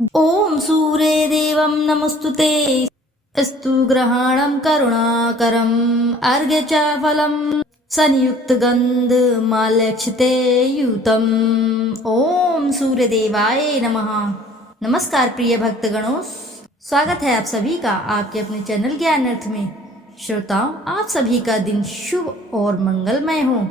ओम सूर्य देवं नमस्तुते अस्तु ग्रहणं करुणाकरम् अर्घ्य च फलं संयुक्त गंध माल्यक्षते युतम्। ओम सूर्य देवाय नमः। नमस्कार प्रिय भक्तगणों, स्वागत है आप सभी का आपके अपने चैनल ज्ञान अर्थ में। श्रोताओं, आप सभी का दिन शुभ और मंगलमय हो।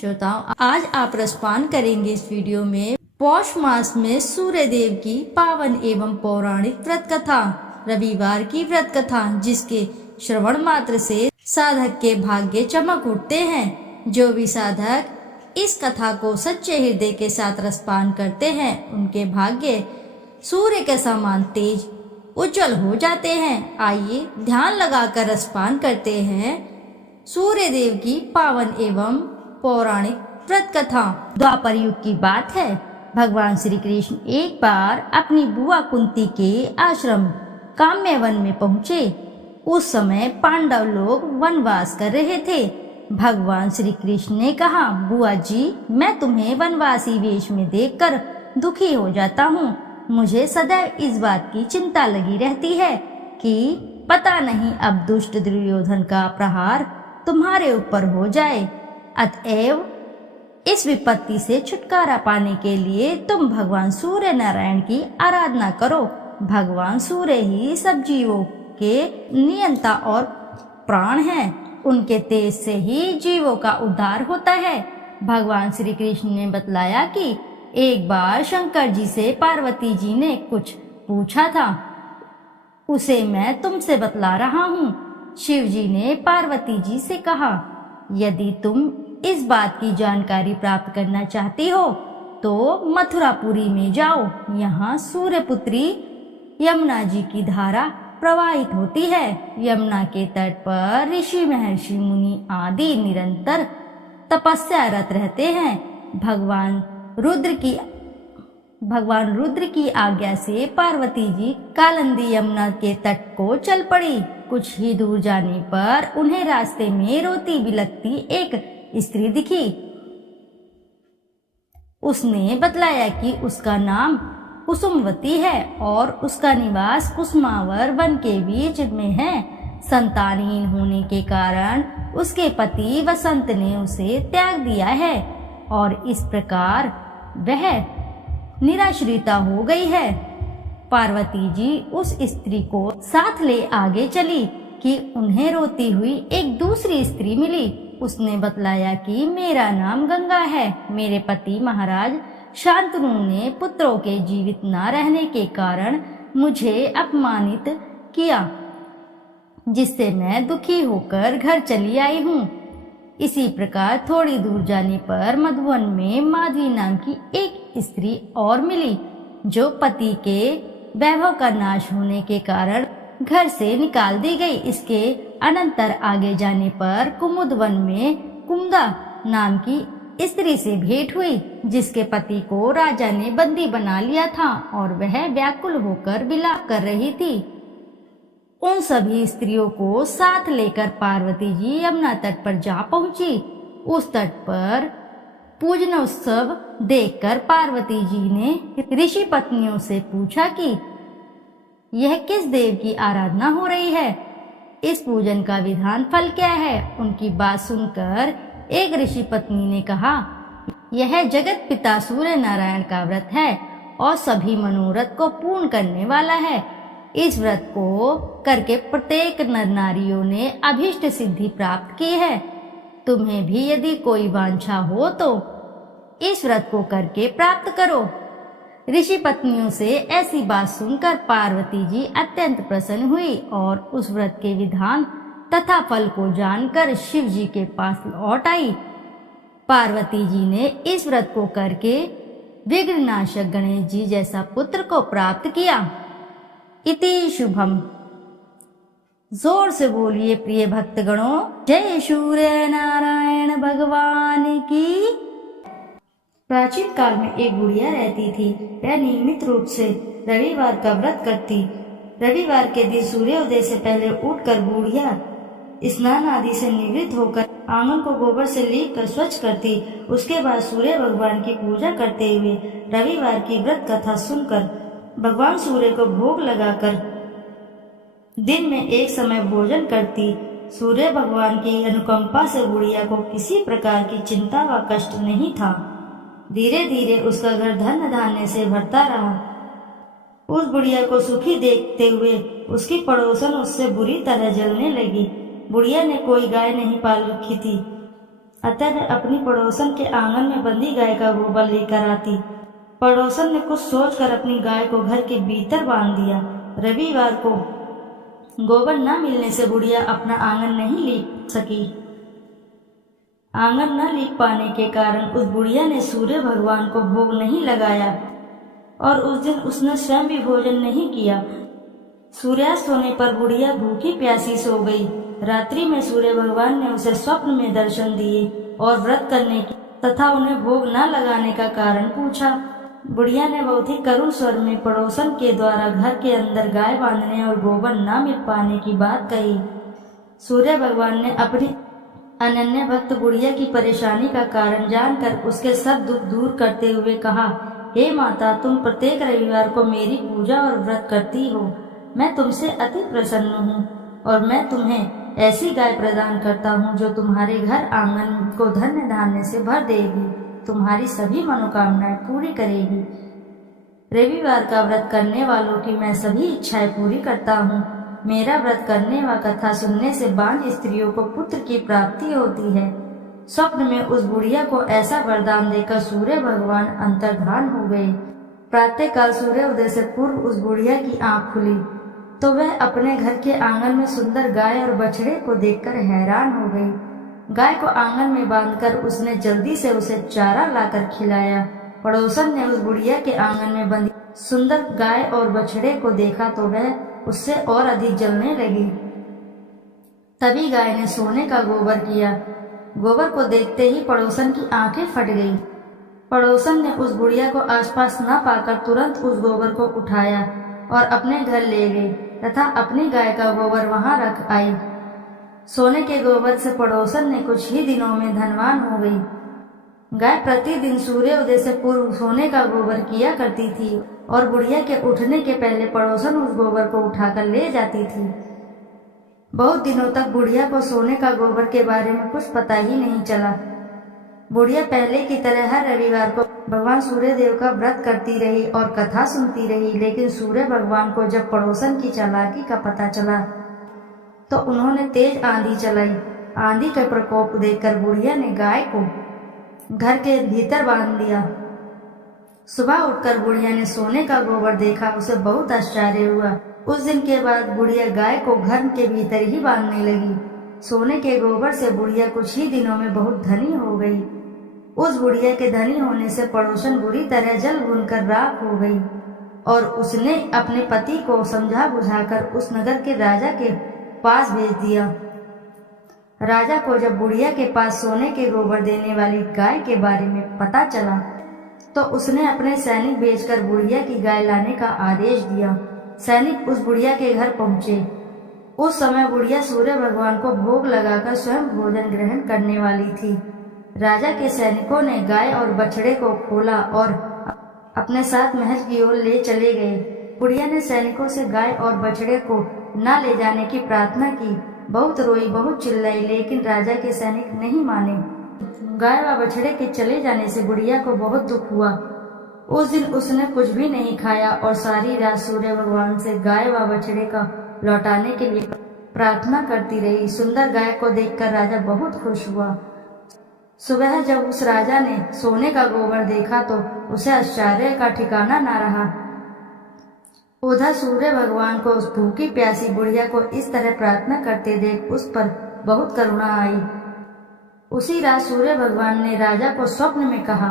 श्रोताओं, आज आप रसपान करेंगे इस वीडियो में पौष मास में सूर्य देव की पावन एवं पौराणिक व्रत कथा, रविवार की व्रत कथा, जिसके श्रवण मात्र से साधक के भाग्य चमक उठते हैं। जो भी साधक इस कथा को सच्चे हृदय के साथ रसपान करते हैं, उनके भाग्य सूर्य के समान तेज उज्जवल हो जाते हैं। आइए ध्यान लगाकर रसपान करते हैं सूर्य देव की पावन एवं पौराणिक व्रत कथा। द्वापर युग की बात है। भगवान श्री कृष्ण एक बार अपनी बुआ कुंती के आश्रम काम्यवन में पहुँचे। उस समय पांडव लोग वनवास कर रहे थे। भगवान श्री कृष्ण ने कहा, बुआ जी, मैं तुम्हें वनवासी वेश में देखकर दुखी हो जाता हूँ। मुझे सदैव इस बात की चिंता लगी रहती है कि पता नहीं अब दुष्ट दुर्योधन का प्रहार तुम्हारे ऊपर हो जाए। अतएव इस विपत्ति से छुटकारा पाने के लिए तुम भगवान सूर्य नारायण की आराधना करो। भगवान सूर्य ही सब जीवों के नियंता और प्राण हैं। उनके तेज से ही जीवों का उद्धार होता है। भगवान श्री कृष्ण ने बतलाया कि एक बार शंकर जी से पार्वती जी ने कुछ पूछा था, उसे मैं तुमसे बतला रहा हूँ। शिव जी ने पार्वती जी से कहा, यदि तुम इस बात की जानकारी प्राप्त करना चाहती हो तो मथुरापुरी में जाओ। यहाँ सूर्यपुत्री यमुना जी की धारा प्रवाहित होती है। यमुना के तट पर ऋषि महर्षि मुनि आदि निरंतर तपस्यारत रहते हैं। भगवान रुद्र की आज्ञा से पार्वती जी कालिंदी यमुना के तट को चल पड़ी। कुछ ही दूर जाने पर उन्हें रास्ते में रोती बिलखती एक स्त्री दिखी। उसने बतलाया कि उसका नाम कुसुमवती है और उसका निवास कुसुमावर वन के बीच में है। संतानहीन होने के कारण उसके पति वसंत ने उसे त्याग दिया है और इस प्रकार वह निराश्रिता हो गई है। पार्वती जी उस स्त्री को साथ ले आगे चली कि उन्हें रोती हुई एक दूसरी स्त्री मिली। उसने बतलाया कि मेरा नाम गंगा है। मेरे पति महाराज शांतनु ने पुत्रों के जीवित न रहने के कारण मुझे अपमानित किया, जिससे मैं दुखी होकर घर चली आई हूँ। इसी प्रकार थोड़ी दूर जाने पर मधुवन में माधवी नाम की एक स्त्री और मिली, जो पति के वैभव का नाश होने के कारण घर से निकाल दी गई। इसके अनंतर आगे जाने पर कुमुदवन में कुमुदा नाम की स्त्री से भेंट हुई, जिसके पति को राजा ने बंदी बना लिया था और वह व्याकुल होकर विलाप कर रही थी। उन सभी स्त्रियों को साथ लेकर पार्वती जी यमुना तट पर जा पहुंची। उस तट पर पूजनोत्सव देखकर पार्वती जी ने ऋषि पत्नियों से पूछा कि यह किस देव की आराधना हो रही है, इस पूजन का विधान फल क्या है। उनकी बात सुनकर एक ऋषि पत्नी ने कहा, यह जगत पिता सूर्य नारायण का व्रत है और सभी मनोरथ को पूर्ण करने वाला है। इस व्रत को करके प्रत्येक नर नारियों ने अभीष्ट सिद्धि प्राप्त की है। तुम्हें भी यदि कोई वांछा हो तो इस व्रत को करके प्राप्त करो। ऋषि पत्नियों से ऐसी बात सुनकर पार्वती जी अत्यंत प्रसन्न हुई और उस व्रत के विधान तथा फल को जानकर शिव जी के पास लौट आई। पार्वती जी ने इस व्रत को करके विघ्ननाशक गणेश जी जैसा पुत्र को प्राप्त किया। इति शुभम। जोर से बोलिए प्रिय भक्तगणों, जय सूर्य नारायण भगवान की। प्राचीन काल में एक बुढ़िया रहती थी। वह नियमित रूप से रविवार का व्रत करती। रविवार के दिन सूर्योदय से पहले उठकर बुढ़िया स्नान आदि से निवृत्त होकर आंगन को गोबर से लीप कर स्वच्छ करती। उसके बाद सूर्य भगवान की पूजा करते हुए रविवार की व्रत कथा सुनकर भगवान सूर्य को भोग लगाकर दिन में एक समय भोजन करती। सूर्य भगवान की अनुकंपा से बुढ़िया को किसी प्रकार की चिंता व कष्ट नहीं था। धीरे धीरे उसका घर धन धान्य से भरता रहा। उस बुढ़िया को सुखी देखते हुए उसकी पड़ोसन उससे बुरी तरह जलने लगी। बुढ़िया ने कोई गाय नहीं पाल रखी थी, अतः वह अपनी पड़ोसन के आंगन में बंधी गाय का गोबर लेकर आती। पड़ोसन ने कुछ सोचकर अपनी गाय को घर के भीतर बांध दिया। रविवार को गोबर न मिलने से बुढ़िया अपना आंगन नहीं लीप सकी। आंगन न लीप पाने के कारण उस बुढ़िया ने सूर्य भगवान को भोग नहीं लगाया और उस दिन उसने स्वयं भी भोजन नहीं किया। सूर्यास्त होने पर बुढ़िया भूखी प्यासी सो गई। रात्रि में सूर्य भगवान ने उसे स्वप्न में दर्शन दिए और व्रत करने की तथा उन्हें भोग न लगाने का कारण पूछा। बुढ़िया ने बहुत ही करुण स्वर में पड़ोसन के द्वारा घर के अंदर गाय बांधने और गोबर न मिल पाने की बात कही। सूर्य भगवान ने अपनी अनन्य भक्त बुढ़िया की परेशानी का कारण जानकर उसके सब दुख दूर करते हुए कहा, हे माता, तुम प्रत्येक रविवार को मेरी पूजा और व्रत करती हो। मैं तुमसे अति प्रसन्न हूँ और मैं तुम्हें ऐसी गाय प्रदान करता हूँ जो तुम्हारे घर आंगन को धन्य धान्य से भर देगी, तुम्हारी सभी मनोकामनाएं पूरी करेगी। रविवार का व्रत करने वालों की मैं सभी इच्छाएं पूरी करता हूँ। मेरा व्रत करने व कथा सुनने से बांझ स्त्रियों को पुत्र की प्राप्ति होती है। स्वप्न में उस बुढ़िया को ऐसा वरदान देकर सूर्य भगवान अंतर्धान हो गए। प्रातः काल सूर्योदय से पूर्व उस बुढ़िया की आंख खुली तो वह अपने घर के आंगन में सुंदर गाय और बछड़े को देखकर हैरान हो गई। गाय को आंगन में बांधकर उसने जल्दी से उसे चारा लाकर खिलाया। पड़ोसन ने उस बुढ़िया के आंगन में बंधी सुंदर गाय और बछड़े को देखा तो वह उससे और अधिक जलने लगी। तभी गाय ने सोने का गोबर किया। गोबर को देखते ही पड़ोसन की आंखें फट गई। पड़ोसन ने उस बुढ़िया को आसपास न पाकर तुरंत उस गोबर को उठाया और अपने घर ले गई तथा अपनी गाय का गोबर वहां रख आई। सोने के गोबर से पड़ोसन ने कुछ ही दिनों में धनवान हो गई। गाय प्रतिदिन सूर्योदय से पूर्व सोने का गोबर किया करती थी और बुढ़िया के उठने के पहले पड़ोसन उस गोबर को उठाकर ले जाती थी। बहुत दिनों तक बुढ़िया को सोने का गोबर के बारे में कुछ पता ही नहीं चला। बुढ़िया पहले की तरह हर रविवार को भगवान सूर्य देव का व्रत करती रही और कथा सुनती रही, लेकिन सूर्य भगवान को जब पड़ोसन की चालाकी का पता चला तो उन्होंने तेज आंधी चलाई। आंधी का प्रकोप देखकर बुढ़िया ने गाय को घर के भीतर बांध दिया। सुबह उठकर बुढ़िया ने सोने का गोबर देखा, उसे बहुत आश्चर्य हुआ। उस दिन के बाद बुढ़िया गाय को घर के भीतर ही बांधने लगी। सोने के गोबर से बुढ़िया कुछ ही दिनों में बहुत धनी हो गई। उस बुढ़िया के धनी होने से पड़ोसन बुरी तरह जल भूनकर राख हो गई और उसने अपने पति को समझा बुझाकर उस नगर के राजा के पास भेज दिया। राजा को जब बुढ़िया के पास सोने के गोबर देने वाली गाय के बारे में पता चला तो उसने अपने सैनिक भेजकर बुढ़िया की गाय लाने का आदेश दिया। सैनिक उस बुढ़िया के घर पहुंचे। उस समय बुढ़िया सूर्य भगवान को भोग लगाकर स्वयं भोजन ग्रहण करने वाली थी। राजा के सैनिकों ने गाय और बछड़े को खोला और अपने साथ महल की ओर ले चले गए। बुढ़िया ने सैनिकों से गाय और बछड़े को न ले जाने की प्रार्थना की। बहुत रोई, बहुत चिल्लाई, लेकिन राजा के सैनिक नहीं माने। गाय व बछड़े के चले जाने से बुढ़िया को बहुत दुख हुआ। उस दिन उसने कुछ भी नहीं खाया और सारी रात सूर्य भगवान से गाय व बछड़े का लौटाने के लिए प्रार्थना करती रही। सुंदर गाय को देखकर राजा बहुत खुश हुआ। सुबह जब उस राजा ने सोने का गोबर देखा तो उसे आश्चर्य का ठिकाना न रहा। उधर सूर्य भगवान को उस भूखी प्यासी बुढ़िया को इस तरह प्रार्थना करते देख उस पर बहुत करुणा आई। उसी रात सूर्य भगवान ने राजा को स्वप्न में कहा,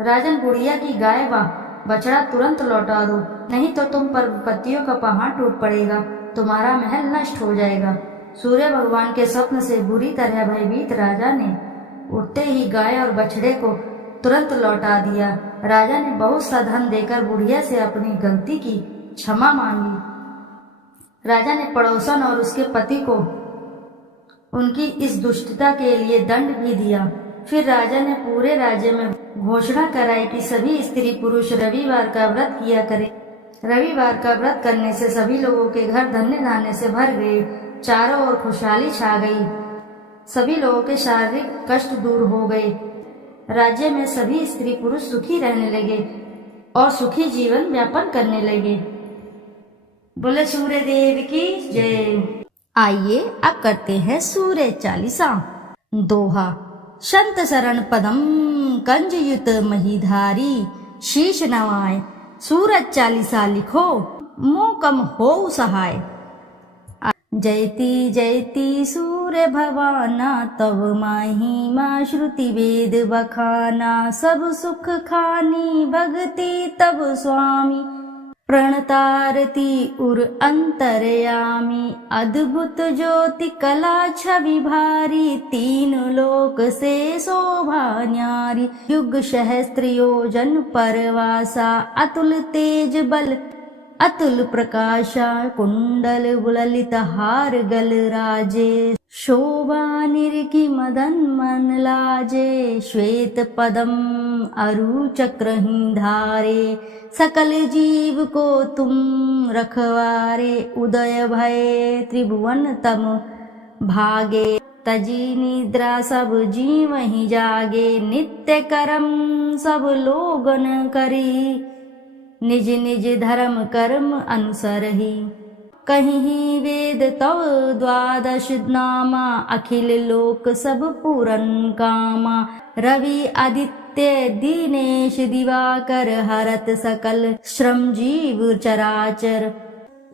राजन, बुढ़िया की गाय व बछड़ा तुरंत लौटा दो, नहीं तो तुम पर विपत्तियों का पहाड़ टूट पड़ेगा, तुम्हारा महल नष्ट हो जाएगा। सूर्य भगवान के स्वप्न से बुरी तरह भयभीत राजा ने उठते ही गाय और बछड़े को तुरंत लौटा दिया। राजा ने बहुत सा धन देकर बुढ़िया से अपनी गलती की क्षमा मांगी। राजा ने पड़ोसन और उसके पति को उनकी इस दुष्टता के लिए दंड भी दिया। फिर राजा ने पूरे राज्य में घोषणा कराई कि सभी स्त्री पुरुष रविवार का व्रत किया करें। रविवार का व्रत करने से सभी लोगों के घर धन्य धान्य से भर गए। चारों ओर खुशहाली छा गई। सभी लोगों के शारीरिक कष्ट दूर हो गए। राज्य में सभी स्त्री पुरुष सुखी रहने लगे और सुखी जीवन यापन करने लगे। बोले सूर्य देव की जय। आइए अब करते हैं सूर्य चालीसा। दोहा। संत शरण पदम कंजयुत महीधारी, शीश नवाए सूरज चालीसा लिखो, मोह कम हो सहाय। जयति जयति सूर्य भवाना, तव महिमा श्रुति वेद बखाना। सब सुख खानी भगति तब स्वामी, प्रणतारती उर अंतरयामी। अद्भुत ज्योति कला छवि भारी, तीन लोक से शोभा न्यारी। युग सहस्त्र योजन परवासा, अतुल तेज बल अतुल प्रकाशा। कुंडल ललित हार गल राजे, शोभा निरखी मदन मन लाजे। श्वेत पदम अरु चक्रही धारे, सकल जीव को तुम रखवारे। उदय भय त्रिभुवन तम भागे, तजी निद्रा सब जीव ही जागे। नित्य कर्म सब लोगन करी, निज निज धर्म कर्म अनुसर ही। कहीं वेद तव द्वादश नामा, अखिल लोक सब पूरन कामा। रवि आदित्य दिनेश दिवाकर, हरत सकल श्रम जीव चराचर।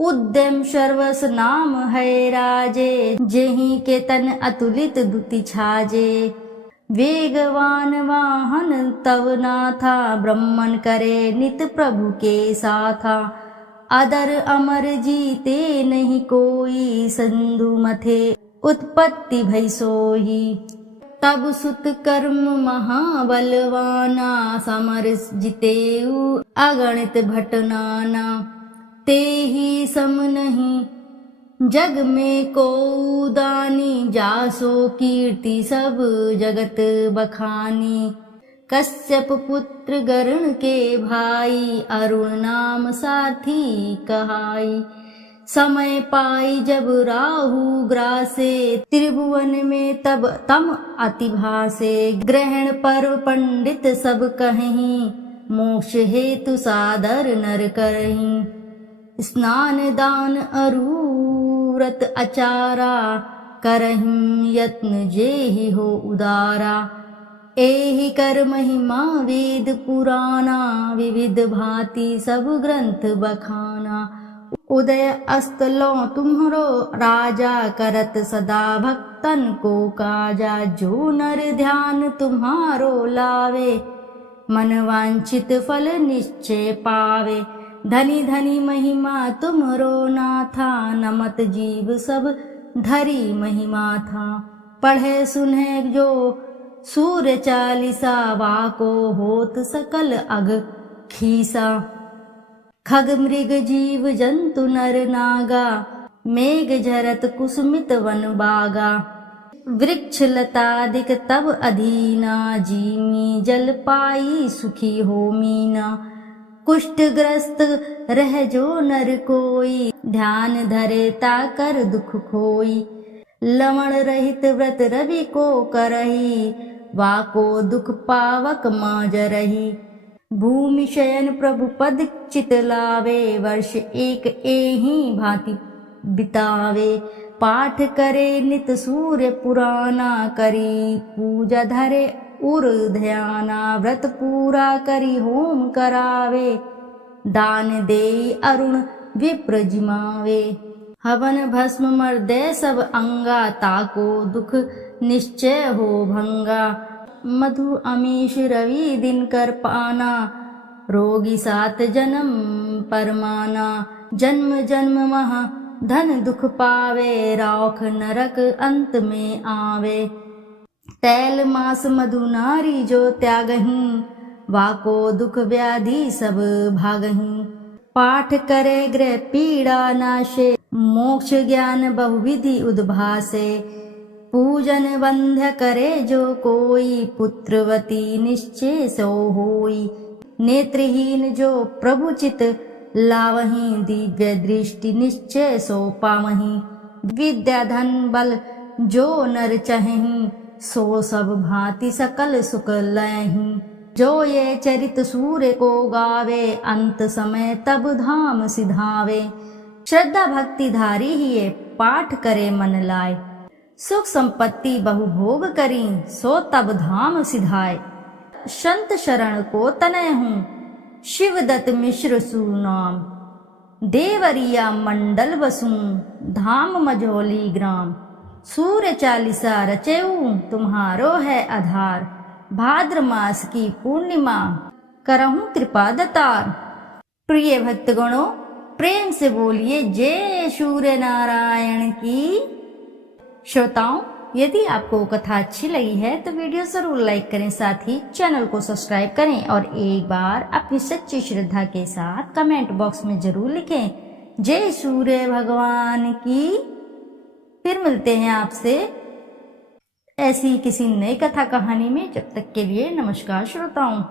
उद्यम सर्वस नाम है राजे, जेहि के तन अतुलित दुति छाजे। वेगवान वाहन तव नाथा, ब्रह्मन करे नित प्रभु के साथा। अदर अमर जीते नहीं कोई, सिंधु मथे उत्पत्ति भई सोही। तब सुत कर्म महाबलवाना, समर जितेऊ अगणित भट नाना। ते ही सम नहीं जग में को दानी, जासो कीर्ति सब जगत बखानी। कश्यप पुत्र गरुण के भाई, अरुण नाम सारथी कहाई। समय पाई जब राहु ग्रासे, त्रिभुवन में तब तम अति भासे। ग्रहण पर पंडित सब कहीं, मोक्ष हेतु सादर नर करहीं। स्नान दान अरु व्रत अचारा, करहीं यत्न जेहि हो उदारा। एहि कर महिमा वेद पुराना, विविध भांति सब ग्रंथ बखाना। उदय अस्त लो तुम्हरो राजा, करत सदा भक्तन को काजा। जो नर ध्यान तुम्हारो लावे, मन वांछित फल निश्चय पावे। धनी धनी महिमा तुम्हरो नाथा, नमत जीव सब धरी महिमा था। पढ़े सुने जो सूर्य चालीसा, वाको होत सकल अग खीसा। खग मृग जीव जंतु नर नागा, मेघ झरत कुसुमित वन बागा। वृक्ष लतादिक तब अधीना, जीमी जल पाई सुखी हो मीना। कुष्ठ ग्रस्त रह जो नर कोई, ध्यान धरे ताकर दुख खोई। लवण रहित व्रत रवि को करही, वाको दुख पावक माज रही। भूमि शयन प्रभु पद चित लावे, वर्ष एक एहि भांति बितावे। पाठ करे नित सूर्य पुराना, करी पूजा धरे उर ध्याना। व्रत पूरा करी होम करावे, दान दे अरुण विप्र जिमावे। हवन भस्म मर्दे सब अंगा, ताको दुख निश्चय हो भंगा। मधु अमीश रवि दिन कर पाना, रोगी सात जन्म परमाना। जन्म जन्म महा धन दुख पावे, रौख नरक अंत में आवे। तैल मास मधु नारी जो त्यागहीं, वाको दुख व्याधि सब भागहीं। पाठ करे गृह पीड़ा नाशे, मोक्ष ज्ञान बहुविधि उद्भासे। पूजन बंध्य करे जो कोई, पुत्रवती निश्चय सो होई। नेत्रहीन जो प्रभु चित लावहीं दिव्य दृष्टि निश्चय सो पावहीं। विद्या धन बल जो नर चहहीं, सो सब भांति सकल सुख लयहीं। जो ये चरित सूर्य को गावे, अंत समय तब धाम सिधावे। श्रद्धा भक्ति धारी ही ये पाठ करे मन लाए। सुख संपत्ति बहु भोग करी, सो तब धाम सिधाए। संत शरण को तनय हूँ, शिवदत्त मिश्र सुनाम। देवरिया मंडल बसूं, धाम मझौली ग्राम। सूर्य चालीसा रचेऊ, तुम्हारो है आधार। भाद्र मास की पूर्णिमा, करहूं कृपा दतार। प्रिय भक्तगणों, प्रेम से बोलिए जय सूर्य नारायण की। श्रोताओं, यदि आपको कथा अच्छी लगी है तो वीडियो जरूर लाइक करें, साथ ही चैनल को सब्सक्राइब करें और एक बार अपनी सच्ची श्रद्धा के साथ कमेंट बॉक्स में जरूर लिखें जय सूर्य भगवान की। फिर मिलते हैं आपसे ऐसी किसी नई कथा कहानी में। जब तक के लिए नमस्कार श्रोताओं।